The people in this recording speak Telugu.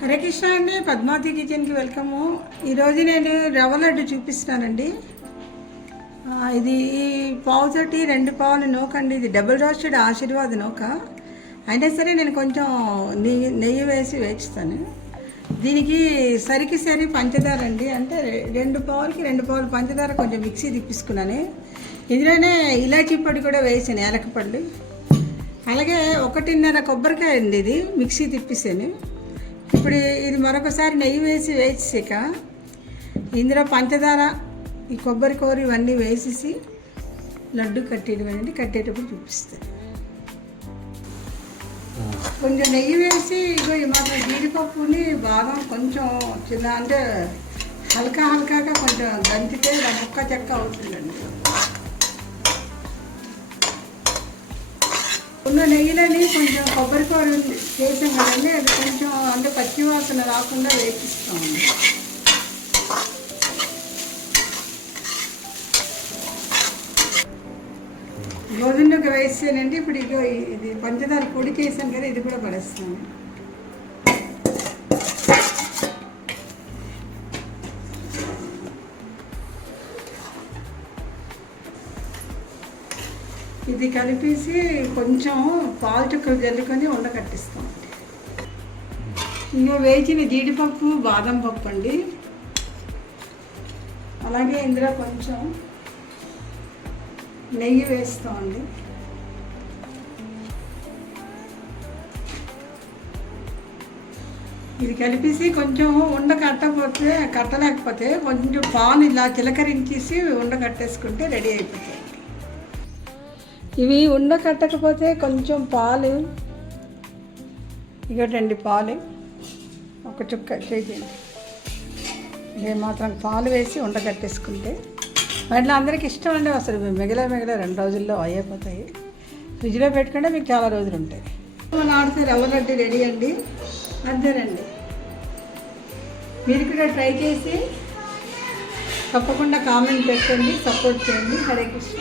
హరే కృష్ణ అండి పద్మావతి కిచెన్కి వెల్కము. ఈరోజు నేను రవ్వ లడ్డు చూపిస్తున్నానండి. ఇది పావు తోటి రెండు పావులు నూకండి ఇది డబుల్ రోస్టెడ్ ఆశీర్వాద్ నూక. అయినా సరే నేను కొంచెం నెయ్యి నెయ్యి వేసి వేయిస్తాను. దీనికి సరికి సరి పంచదార అండి. అంటే రెండు పావులకి రెండు పావులు పంచదార కొంచెం మిక్సీ తిప్పించుకున్నాను ఇందులోనే ఇలాచీ పొడి కూడా వేసాను ఏలకపళ్ళు అలాగే ఒకటిన్నర కొబ్బరికాయ అండి ఇది మిక్సీ తిప్పేసాను. ఇప్పుడు ఇది మరొకసారి నెయ్యి వేసి వేసాక ఇందులో పంచదార ఈ కొబ్బరి కూర ఇవన్నీ వేసేసి లడ్డు కట్టేటువంటి కట్టేటప్పుడు చూపిస్తాను. కొంచెం నెయ్యి వేసి ఇగో ఈ మాత్రం జీడిపప్పుని బాదం కొంచెం చిన్న అంటే హల్కా హల్కాగా కొంచెం దంచితే ముక్క చెక్క అవుతుందండి. ఉన్న నెయ్యిలని కొంచెం కొబ్బరి కూర చేసాం కదండి అది కొంచెం వాసన రాకుండా వేపిస్తామండి గోధుమలోకి వేసానండి ఇప్పుడు ఇగో ఇది పంచదార పొడికేసాను కదా ఇది కూడా పడేస్తాను. ఇది కలిపేసి కొంచెం పాలు చుక్కలు జల్లుకొని ఉండకట్టిస్తాం ఇంకా వేచిన జీడిపప్పు బాదం పప్పు అండి. అలాగే ఇందులో కొంచెం నెయ్యి వేస్తామండి ఇది కలిపేసి కొంచెం ఉండ కట్టకపోతే కట్టలేకపోతే కొంచెం పాలు ఇలా చిలకరించేసి ఉండ కట్టేసుకుంటే రెడీ అయిపోతాయి. ఇవి ఉండ కట్టకపోతే కొంచెం పాలు ఇగోటండి పాలు. ఒక చుక్క చేయండి. ఏ మాత్రం పాలు వేసి ఉండగట్టేసుకుంటే వాటిలో అందరికి ఇష్టం అండి అసలు. మిగిలిన మిగిలిన రెండు రోజుల్లో అయిపోతాయి. ఫ్రిడ్జ్లో పెట్టుకుంటే మీకు చాలా రోజులు ఉంటాయి. మన ఆడితే రవ్వ లడ్డు రెడీ అండి. అంతేనండి మీరు కూడా ట్రై చేసి తప్పకుండా కామెంట్ పెట్టండి సపోర్ట్ చేయండి. హరే కృష్ణ.